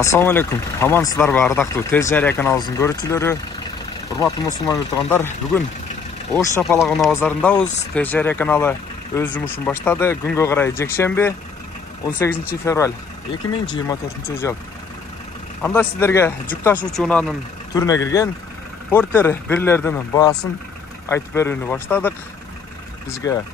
Assalamu alaikum. Амансыздар ба, ардактуу Тез Жария каналыбыздын көрүүчүлөрү. Урматтуу мусулман мырзадар, бүгүн Ош Шапалагына базарындабыз. Тез Жария каналы өз жумушун баштады. Күнгө карай жекшемби, 18 февраль 2024 жыл. Анда сиздерге жүк ташуучу унаанын түрүнө кирген Портер бирлердин баасын айтып берүүнү баштадык. Бизге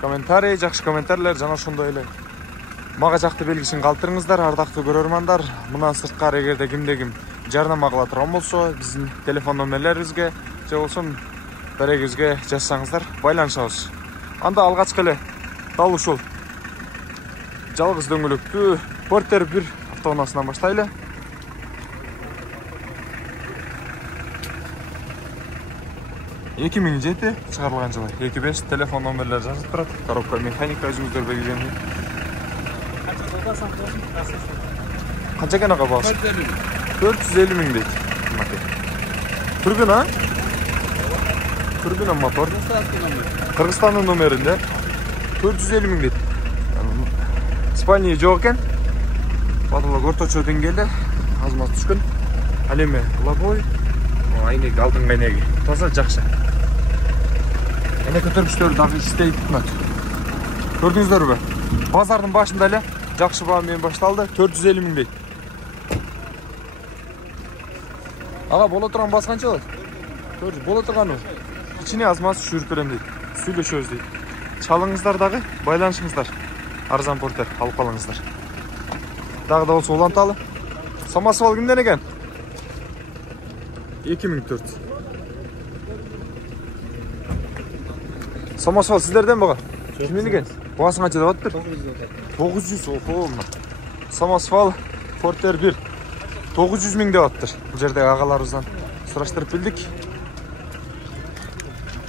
комментарий, жакшы комментарийлер жана ошондой эле мага жакты белгисин калтырыңыздар, ардактуу көрөрмандар. Мындан сырткары эгерде кимде-ким жарнама кыла турган болсо, биздин телефон номерлерибизге же болбосо дарегибизге жазсаңыздар байланышабыз. Анда алгачкы эле дал ушул жалгыз дөңгөлөктүү Портер 1 автоунаасынан баштайлы. Эки миң жети чыгарылган жылы 25 телефон номерлери жазылып турат. Коробка механика өзүңүздөр белгилеңиз. Канча экен ага баасы? 450 миң дейт. Түргүн а? Түргүн мотор. Кыргызстандын номеринде 450 миң дейт. Испания жок экен. Бадыла орточо деңгээлде азмат түшкөн. Ал эми лобой, айнек алдыңкы айнеги таза жакшы. Эне көтөргүчтөр дагы иштейт мат. Көрдүңүздөрбү? Базардын башында эле жакшы баа менен башталды. 450 миң дейт. Ага боло турган баас канча болот? 400 боло турганы. Ичине азмат жүрүп берем дейт. Сүйлөшөбүз дейт. Чалыңыздар дагы, байланышыңыздар. Арзан Портер алып калыңыздар. Дагы да болсо уланталы. Самосвал кимден экен? 2400. Самосвал сиздерден бага? Кимден экен? Баасы канча деп атыптыр? 900. Охо. Самосвал Портер 1 900 миң деп атыптыр. Бул жерде агаларыбыздан сураштырып билдик.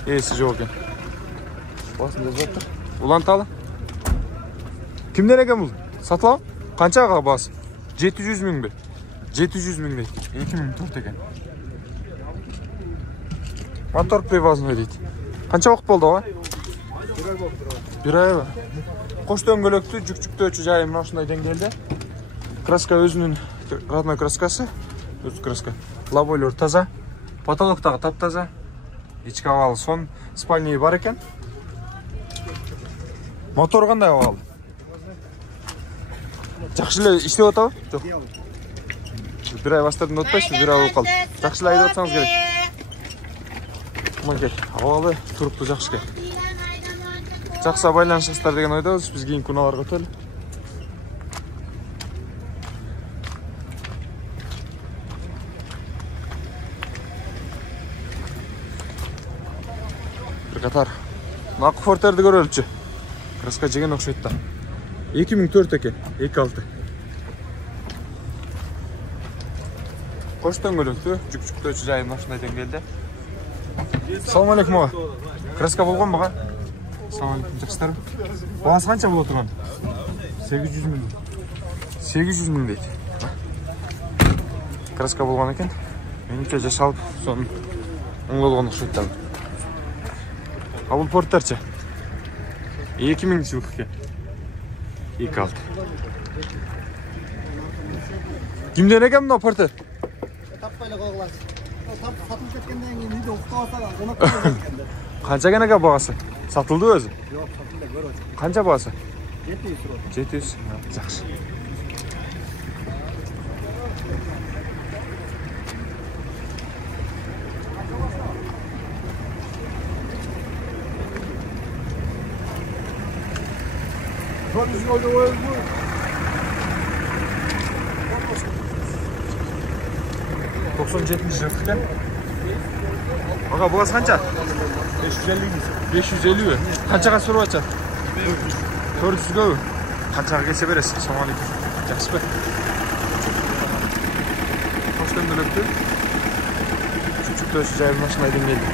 Эси жок экен. Баасын деп атыптыр. Уланталы. Кимден экен бул? Сатылабы? Канча ага баасы? 700 миңби? 700 миң дейт. 2004 экен. Мотор привозной дейт. Канча вакыт болду ага? 1 ай. Кош дөңгөлөктүү жүк-жүктөөчү жайы мына ушундай деңгээлде. Краска өзүнүн родной краскасы. Өз краска. Лобойлор таза. Потолок дагы таптаза. Ички абалы сон, спальня бар экен. Мотор кандай абалы? Жакшы эле иштеп атабы? Жок. 1 ай баштадым деп атпайсызбы? 1 ай болуп калды. Жакшы эле айдап атсаңыз керек. Мынакей, абалы туруптуу жакшы экен. Жақсы байланышасыздар деген ойдабыз. Біз кийинки унааларга өтөлү. Бир катар ак Портерди көрөлүчү. Краска жеген окшойт да. 2004 экен, 26. Кош дөңгөлөктүү жүк-жүктөөчү жайы мына ушундай деңгээлде. Салам алейкум ага. Краска болгон бага? Салам алейкум, жакшылар. Баасы канча боло турган? 800 миң. 800 миң дейт. Краска болгон экен. Менимче жашалып, сонун оңголгон окшойт да. А бул Портерчи? 2000 жылкы экен. 26. Кимден экен мына Портер? Таппай эле койгулаңыз. Сатылып кеткенден кийин үйдө уктап атсаңыз, конокко кеткенде. Канча экен экен багасы? Сатылды өзү? Жок, сатылды, көрөт. Канча багасы? 700 турат. 700. Жакшы. Doksan жетинчи жыл экен. Ага, багасы канча? 550. Канчага сурап атчат? 400гө. Канчага келсе бересиз? Assalomu alaykum. Жакшыбы? Кош дөңгөлөктүү жүк-жүктөөчү жайы машина деңгээлде.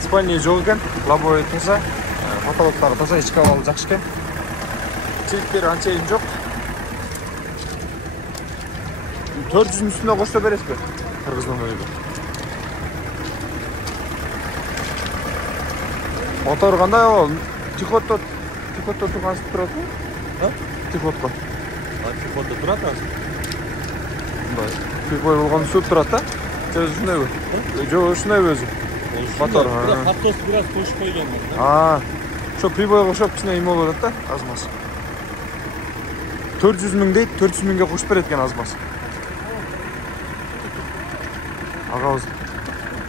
Испания жок экен, лобой таза, потолоктары таза, ички абалы жакшы экен. Чектери анчайын жок. 400 üstüne koşta beresiz be. Kırgızdan öyle. Мотор кандай ал? Тихотто турган турат го? Ha? Тихотко. Tifotda turadi hozir. Мындай. Тихой болгондо сүп турат да? Сөз ушундай. Жок, ушундай өзү. Мотор. Автосы biraz qo'shib qo'yganman. Ошо прибойго окшоп кичине эме болот да, азмасы. 400 миң дейт, 400 миңге кошуп берет экен азмасы. Агабыз.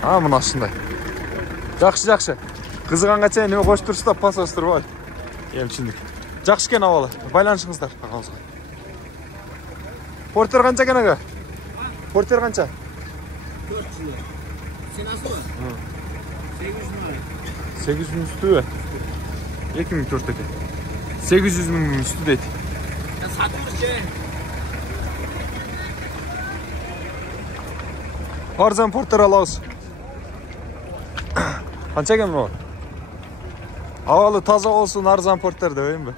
Мына ушундай. Жакшы. Кызыганга чейин эме кошуп турсузда, пасос турбайбы? Эмчиндик. Жакшы экен абалы. Байланышыңыздар агабызга. Портер канча экен ага? Портер канча? 400. Сенасы бар? 800 миң үстүбү? 2004 экен. 800 миң үстү дейт. Сатылышчы. Арзан портер алабыз. Канча экен бул? Абалы таза болсун, арзан портер дебейинби?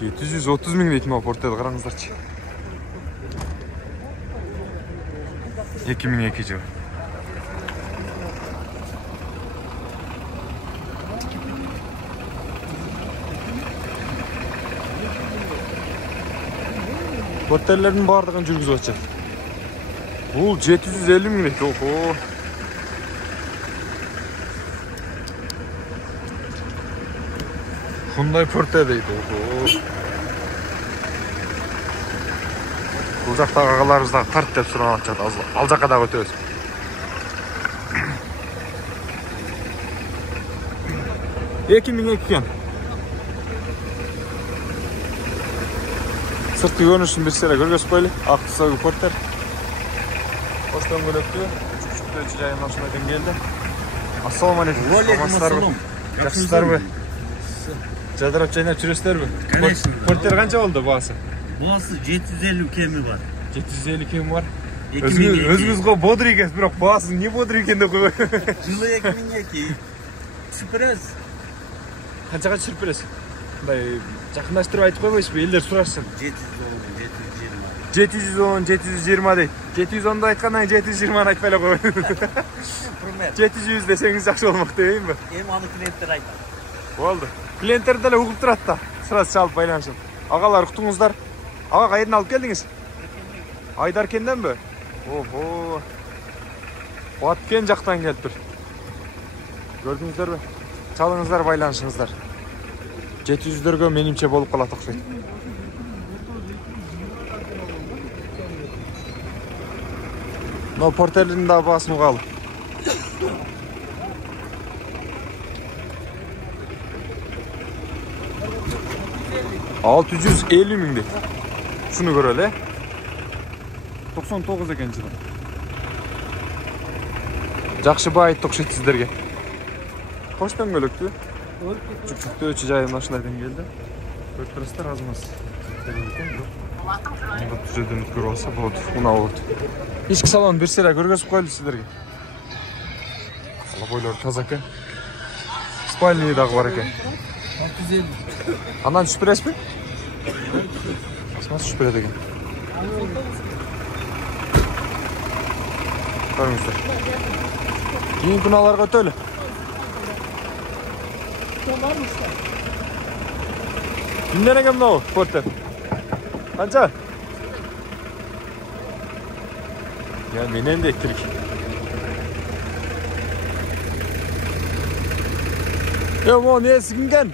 730 миң дейт мына портерди, караңыздарчы. 2002 жылы. Портерлердин бардыгын жүргүзүп атышат. Бул 750 миң дейт. Охо. Hyundai Porter deydi. Бұл жақтағы ағаларымыздағы тарт деп сұраған атшады. Ал жаққа да өтөбүз. Эки миң экен. Сыртқы көрінішін берсере көргөзүп коелу. Ак түсөгі Porter. Оштон бөлөктүү. Үчүктөө жайын машинадан келди. Ассаламу алейкум. Алейкум. Жакшысыздарбы? Жадырап жайнап жүрөсүздарбы? Конечно. Porter канча болду баасы? Баасы 750 кеми бар. 750 кеми бар. Өзүңүзгө бодур экенсиз, бирок баасы не бодур экен деп койбой. Жылы 2002. Түшүрөбүз. Канчага түшүрүп бересиз? Мындай жакындаштырып айтып койбойсузбу? Элдер сурашсын. 710, 720 дейт. 710ду айткандан 720 айтпай эле койбой. 700 десеңиз жакшы болмок дебейинби? Эми аны клиенттер айтат. Болду. Клиенттер деле угуп турат да. Сразу чалып байланышып. Агалар уктуңуздар. Ага кайерден алып келдиңиз? Айдар кенденби? Охо. Баткен жактан келиптир. Көрдүңүздөрбү? Чалыңыздар, байланышыңыздар. 700дөргө менимче болуп калат окшойт. Но Porter'in да баасын угалы. $650 миң дейт. Шуну көрөлү, 99 экен жылы. Жакшы баа айтты окшойт сиздерге. Кош дөңгөлөктүү. Жүктөө жайын машинадан келди. Көрүп турасыздар, азмаз. Мында түзөдөн өткөрүп алса болот. Мына болот. Ички салон берселер көргөзүп коелу сиздерге. Бойлор таза экен. Спальный дагы бар экен. 650. Андан түшүп бересизби? Асмас түшүп берет экен. Көрүңүздөр. Кийинки күналарга өтөлү. Кимден экен мынау Porter? Канча? Ya менен де тирик. Mo ne sikinген?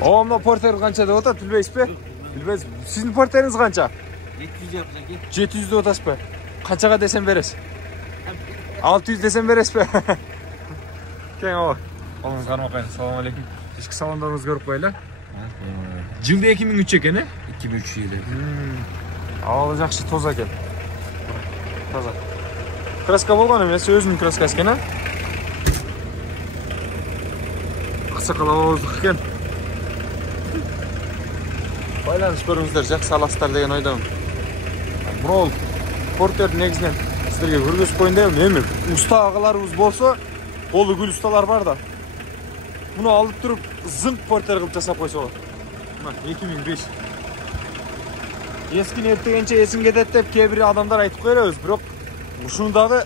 Мына Porter канча деп атат, билбейсизби? Билбейсиз. Сиздин Porter'иңиз канча? 700 yapacak. 700 деп атасызбы? Канчага десем бересиз? 600 десем бересизби? Кең аба. Колуңуз кармакай. Салам алейкум. Ички салондоруңузду көрүп коелу. Жылы 2003 экен, 2003 yılı. Абалы жакшы тоза экен. Таза. Краска болгон эмес, өзүнүн краскасы экен, Аксакал абабыздык экен. Байланыш көрүңүздөр, жакшы аласыздар деген ойдомун. Бирок Porter негизинен сиздерге көргөзүп коеюн дедим. Эми уста агаларыбыз болсо, колу күл ustalar бар да. Муну алып туруп зыңк Porter кылып жасап койсо болот. Мына 2005. Ескini эртегенче эсиң кетет деп кээ бир адамдар айтып коебуз, бирок ушуну дагы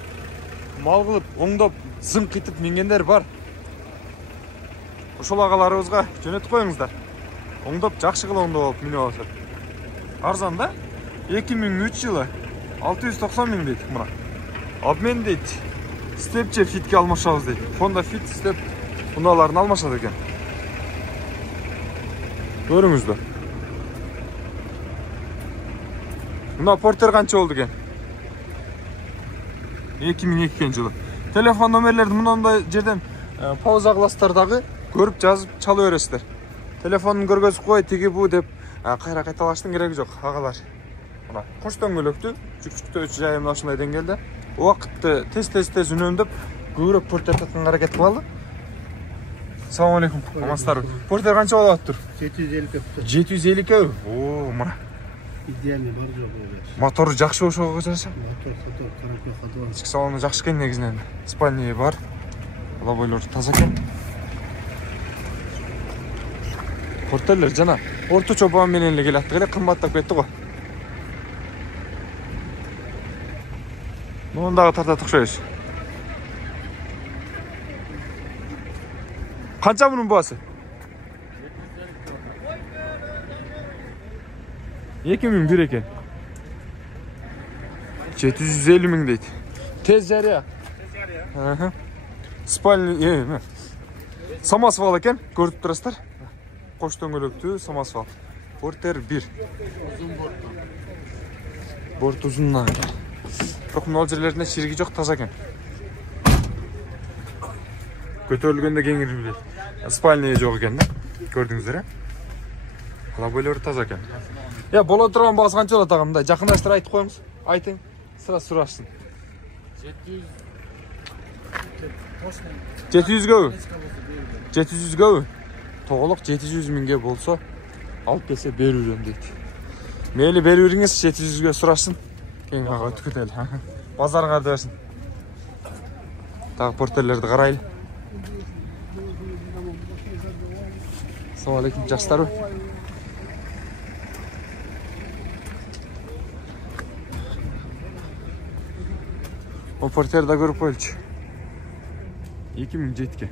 мал кылып, оңдоп, зыңк этип мингендер бар. Ошол агаларыбызга жөнөтүп коюңуздар. Оңдоп, жакшы кылып оңдоп алып минип алышат. Арзан да? 2003 жылы 690 миң дейт мына. Обмен дейт. Степче фитке алмашабыз дейт. Honda Fit степ муналарын алмашат экен. Көрүңүздөр. Мына Портер канча болду экен? 2002 жылы. Телефон номерлерди мындай жерден пауза кыласыздар көрүп жазып чала бересиздер. Телефонун көргөзүп кой, тиги бу деп кайра кайталаштын кереги жок, агалар. Мына кош дөңгөлөктү, жүкчүктө жайым ушундай деңгээлде. Убакытты тез үнөмдөп, көбүрөөк Портер татканга аракет кылалы. Assalamu alaikum. Амансыздарбы? Портер канча болуп атыптыр? 750 кө. О, мына. Идеальный бар жок. Мотору жакшы ошого жараша. Мотор, тарапка катып. Ички салону жакшы экен негизинен. Спальня бар. Лобойлор таза экен. Портерлер жана орточо баам менен эле келат эле, кымбаттап кетти го. Муну дагы тартат окшойбуз. Канча мунун баасы? 2001 экен. 750 миң дейт. Тез жарыя. Спальня, самосвал экен, көрүп турасыздар. Кош дөңгөлөктүү самосвал. Портер 1. Борт узунна. Бирок мына жерлерине шириги жок, таза экен. Көтөрүлгөндө кеңири билет. Спальня жок экен да. Көрдүңүздөр, э? Лобойлору таза экен. Я, боло турган баасы канча болот ага? Мындай жакындаштырып айтып коюңуз. Айтың. Сразу сурашсын. 700 көбү. 700 көбү. Тоголук 700 миңге болсо, алып келсе берүүрөм дейт. Мейли берүүрүңүз 700гө сурашсын. Кийин ага өтүп кетели. Базарыңарды берсин. Дагы портерлерди карайлы. Assalamu alaikum, жакшысыздарбы? O porterda көрүп коелучу. 2007ке.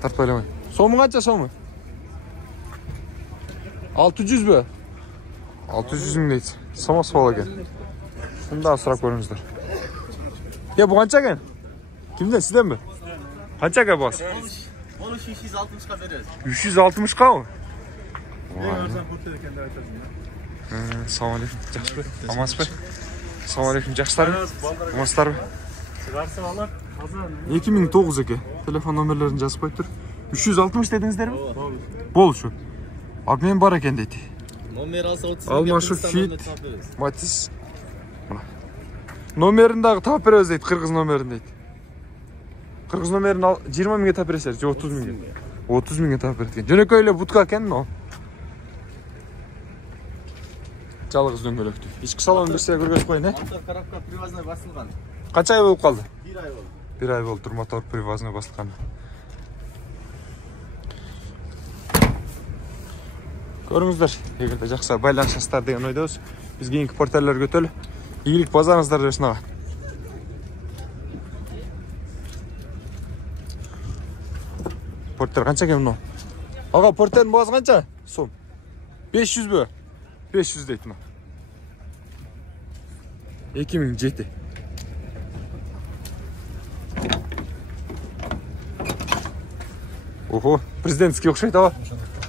Тартып ойламай. Сому канча сому? 600 бö? 600 миң дейт. Самосвал экен. Муну да сурап көрүңүздөр. Бу канча экен? Кимден, сизденби? Канча экен баасы? Onu 360'a veririz. 360'a mı? Arzan porter eкен деп айтасың. Assalamu alaikum. Жакшыбы? Амансызбы? Assalamu alaikum. Жакшыларбы? Амансыздарбы? Сыгарсы алар. 2009 экен. Телефон номерлерин жазып коюптур. 360 дедиңиздерби? Болушу. Обмен бар экен дейт. Номер алса 30. Алмашу Fit, Матис. Номерин дагы таап беребиз дейт, кыргыз номерин дейт. Кыргыз номерин 20 миңге таап бересиздер, же 30 миңге? 30 миңге таап берет экен. Жөнөкөй эле будка экен, но. Жалгыз дөңгөлөктү. Ички салонун берсе көргөзүп коюн, э? Мотор коробка привозной басылган. Канча ай болуп калды? 1 ай болду. 1 ай болду, мотор привозной басылган. Көрүңүздөр, эгерде жакшы байланышасыздар деген ойдобуз. Биз кийинки портерлер көтөлү. Ийгилик базарыңыздар берсин ага. Портер канча экен мына? Ага, портердин баасы канча? Сом. 500 бö? 500 дейт мына. 2007. Ого, президентский окшойт аба.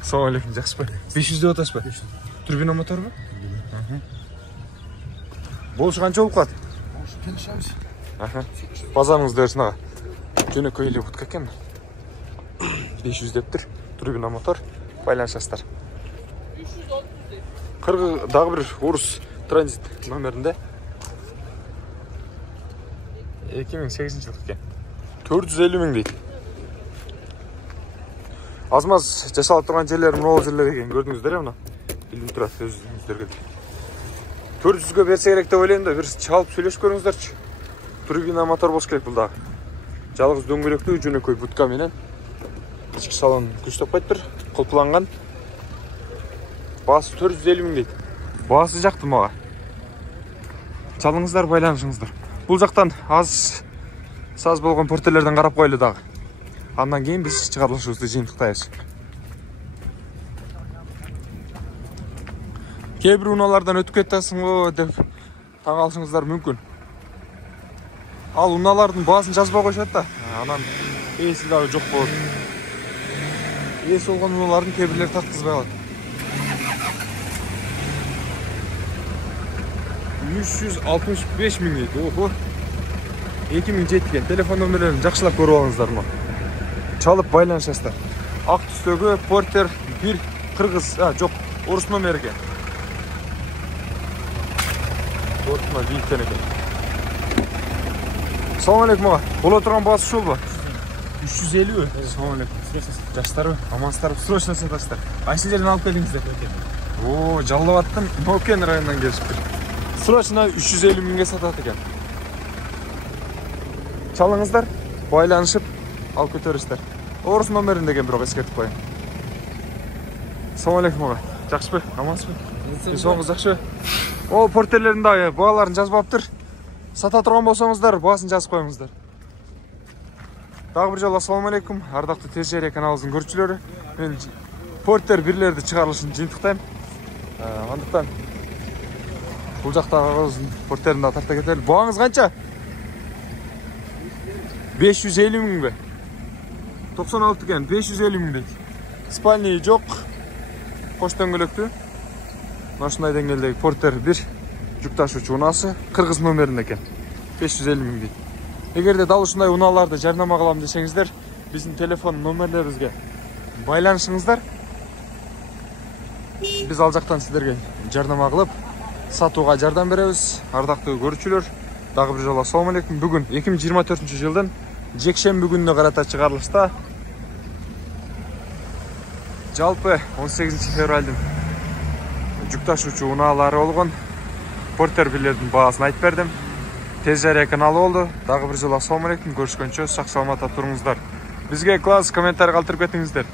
Assalamu alaikum, жакшыбы? 500 деп атасызбы? 500. Турбина моторбу? Болушу канча болуп калат? Келишебиз. Базарыңызды берсин ага. Жөнөкөй эле будка экен. 500 дептир. Турбина мотор. Байланышасыздар. 330 дейт. Кыргыз дагы бир орус транзит номеринде. 2008 жылдык экен. 450 миң дейт. Азмаз жасалып турган жерлер мына жерлер экен, көрдүңүздөр мына. Билип турат өзүңүздөргө. 400гө берсе керек деп ойлойм да, бир чалып сүйлөшүп көрүңүздөрчү. Турбина мотор болуш керек бул дагы. Жалгыз дөңгөлөктүү жөнөкөй будка менен. Ички салон күчтөп коюптур, кулпуланган. Баасы 450 миң дейт. Басы жақты мага. Чалыңыздар, байланышыңыздар. Бул жактан аз саз болгон портерлерден карап койлу дагы. Андан кийин биз чыгарылышыбызды жыйынтыктайбыз. Кээ бир унаалардан өтүп кетесиңби деп таң алышыңыздар мүмкүн. Ал унаалардын баасын жазбай коюшат да. Анан эси дагы жок болот. Эси болгон унаалардын кээ бирлери тарткызбай калат. 365 миң дейт. Охо. 2007 экен. Телефон номерлерин жакшылап көрүп алыңыздар ма. Чалып байланышасыздар. Ак түстөгү Портер 1 кыргыз, жок, орус номер экен. Тортма биттен экен. Assalamu alaikum ağa. Bola turgan bası uşul bu? 350 mi? Assalamu alaikum. Жаштар mı? Amansızlar mı? Срочно satışlar. Ayşe жерden alıp geldiğinizde. Oo, Жаллабаттан Мокен районунан келишиптир. Срочно 350 миңге сатат экен. Чалыңыздар, байланышып алып көтөрүңүздөр. Орус номерин деген бирок эскертип коеюн. Assalamu alaikum ağa. Жакшыбы? Амансызбы? Соңуз жакшыбы? О, портерлерин дагы бааларын жазбаптыр. Сата турган болсоңуздар, баасын жазып коюңуздар. Дагы бир жолу ассаламу алейкум, ардактуу TGR каналыбыздын көрүүчүлөрү. Мен Портер бирлерди чыгарылышын жыйынтыктайм. Андыктан бул жактагы Портерин да тарта кетели. Бааңыз канча? 550 миңби? 96 экен, 550 миң дейт. Спальный жок. Кош дөңгөлөктүү. Машина деңгээлдеги Портер 1 жүк ташуучу унасы кыргыз номерин экен. 550 миң дейт. Эгерде дал ушундай унааларды жарнама кылам десеңиздер, биздин телефон номерлерибизге байланышыңыздар. Биз ал жактан сиздерге жарнама кылып, сатууга жардам беребиз. Ардактуу көрүүчүлөр, дагы бир жолу ассаламу алейкум. Бүгүн 2024-жылдын жекшемби күнүнө карата чыгарылышта жалпы 18 февралдын жүк ташуучу унаалары болгон Портер бирлердин баасын айтып бердим. TGR каналы болду. Дагы бир жолу ассаламу алейкум. Көрүшкөнчө сак саламатта туруңуздар. Бизге класс комментарий калтырып кетиңиздер.